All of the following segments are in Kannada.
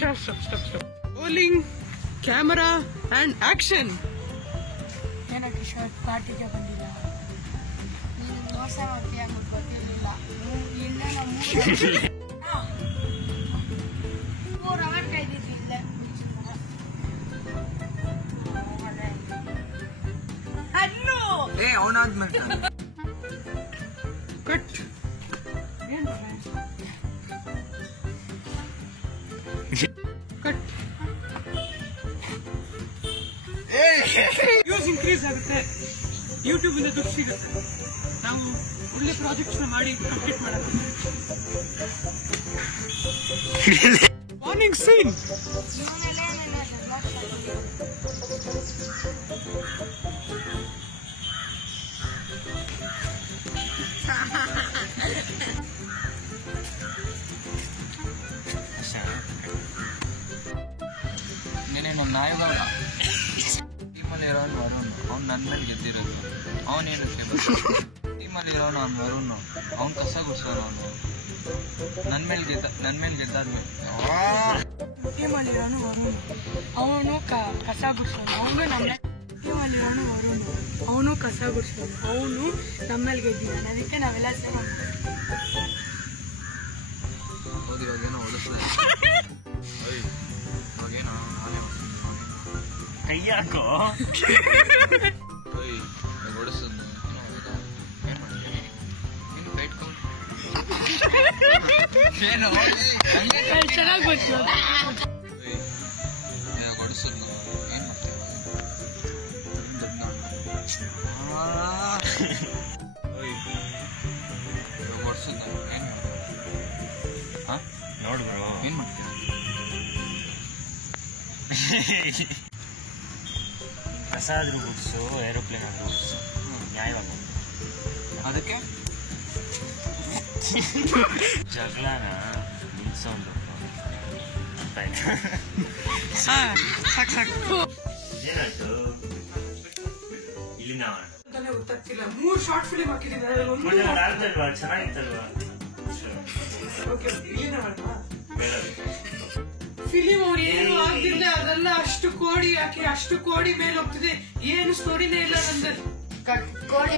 Stop. Rolling, camera and action. ಏನಕ್ಕೆ ಶರ್ಟ್ ಪಾರ್ಟಿಗೆ ಬಂದಿಲ್ಲ ನೀನು ಮೋಸ ಮಾಡ್ತೀಯ ಅಂತ ಗೊತ್ತಿರಲಿಲ್ಲ ಇನ್ನೇನೋ 4 ಅವರ್ ಕಾಯ್ದಿದ್ವಿ ಇಲ್ಲೇ ಅನ್ನು ಅವನಾದ್ಮೇಲೆ ಕಟ್. ಕಟ್. ವ್ಯೂಸ್ ಇನ್ಕ್ರೀಸ್ ಆಗುತ್ತೆ, ಯೂಟ್ಯೂಬ್ ಇಂದ ದುಡ್ಡು ಸಿಗುತ್ತೆ, ನಾವು ಒಳ್ಳೆ ಪ್ರಾಜೆಕ್ಟ್ಸ್ ಮಾಡಿ ಕಂಪ್ಲೀಟ್ ಮಾಡೋದು. Morning scene. ನೀನೇನು ನಾಯಿಗಳ ಟೀಮಲ್ಲಿ ಇರೋನು ವರುಣ್, ಅವ್ನು ನನ್ನ ಮೇಲೆ ಗೆದ್ದಿರೋದು. ಅವನೇನು ಟೀಮಲ್ಲಿ ಇರೋನು ಅವ್ನು ವರುಣ್, ಅವ್ನು ಕಸ ಗುಡ್ಸೋನು. ಅವನು ನನ್ನ ಮೇಲೆ ಗೆದ್ದಾದ್ಮೇಲೆ ಟೀಮಲ್ಲಿರೋನು ವರುಣ್, ಅವನು ಕಸ ಗುಡ್ಸೋನು. ಅವನು ನಮ್ಮ ಟೀಮಲ್ಲಿರೋನು ವರುಣ್, ಅವನು ಕಸ ಗುಡ್ಸೋನು. ಅವನು ನಮ್ಮಲ್ಲಿ ಗೆದ್ದಿದ್ದಾನೆ, ಅದಕ್ಕೆ ನಾವೆಲ್ಲ ಸೇರಿ ಇವಾಗೇನೋ ಹೊಡಿಸ್ದೆ. ಇವಾಗೇನೋ ನಾನೇ ಕೈಯಾಕೋ ಹೊಡಿಸೋದು. ಏನು ಮಾಡ್ತೀನಿ ನೀನು ಕೈ ಇಟ್ಕೊಂಡು ಏನು ಚೆನ್ನಾಗಿ ಗೊತ್ತು. ಹೊಡಿಸೋದು ಏನು ಮಾಡ್ತೀವಿ ಹೊಡ್ಸೋದು ಏನು ಹಾಂ ನೋಡ್ಬೋ ಏನು ಮಾಡ್ತೀವಿ? ಕಸ ಆದ್ರೂ ಗುಡ್ಸು, ಏರೋಪ್ಲೇನ್ ಆದ್ರೂ ಗುಡ್ಸು, ನ್ಯಾಯವಾಗಿ. ಅದಕ್ಕೆ ಜಗಳನ ನಿಲ್ಸೋದು ಅಂತ ಆಯ್ತು. ಸಾಕು ಏನಾಯ್ತು ಇಲ್ಲಿ ನಾವು ಗೊತ್ತಾಗ್ತಿಲ್ಲ. 3 ಶಾರ್ಟ್ ಫಿಲ್ಮ್ ಹಾಕಿದ್ದಾರೆ. ಆಗ್ತಲ್ವಾ, ಚೆನ್ನಾಗಿತ್ತಲ್ವಾ? ಫಿಲಿಮ್ ಅವ್ರು ಏನು ಆಗ್ತಿಲ್ಲ, ಅದೆಲ್ಲ ಅಷ್ಟು ಕೋಡಿ ಹಾಕಿ ಅಷ್ಟು ಕೋಡಿ ಮೇಲೆ ಹೋಗ್ತಿದೆ. ಏನು ಸ್ಟೋರಿನೇ ಇಲ್ಲ ನಂದು. ಕೋಡಿ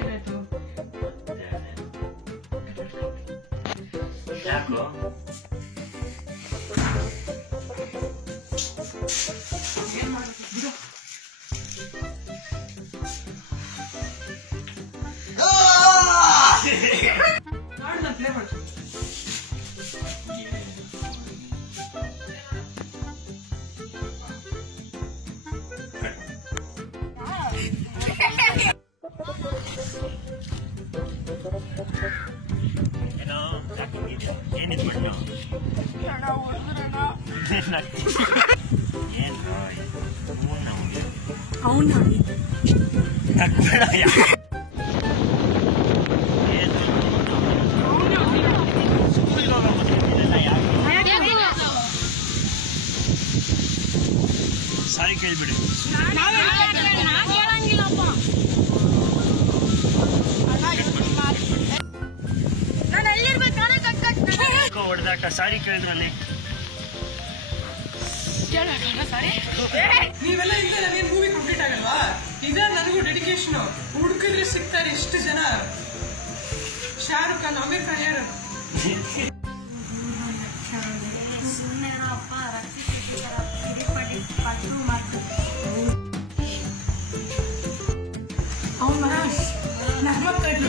ಏನಾಯ್ತು? ಯಾಕೋ ಏನ್ ಮಾಡ್ತಿದ್ದು? ನಾನು ಪ್ಲೇ ಮಾಡ್ತೀನಿ. ಏನೋ ಏನಿದ್ ಬಿಟ್ಟು ಅವನ ತಕ್ಬೇಡ. ಸಾರಿ ಕೇಳ್ಬಿಡಿ. ಹೊಡೆದಾಟ ಸಾರಿ ಕೇಳಿದ್ರಲ್ಲಿ ನೀವೆಲ್ಲ ಇಲ್ಲ ನಾವೇನ್ ಮೂವಿ ಕಂಪ್ಲೀಟ್ ಆಗಲ್ವಾ? ಇದ ನನಗೂ ಡೆಡಿಕೇಶನ್. ಹುಡುಕಿದ್ರೆ ಸಿಗ್ತಾರೆ ಎಷ್ಟು ಜನ. ಶಾರುಖ್ ಖಾನ್, ಆಮಿರ್ ಖಾನ್ ಯಾರು? ಅವನ ನಮ್ಮ ಕಡೆ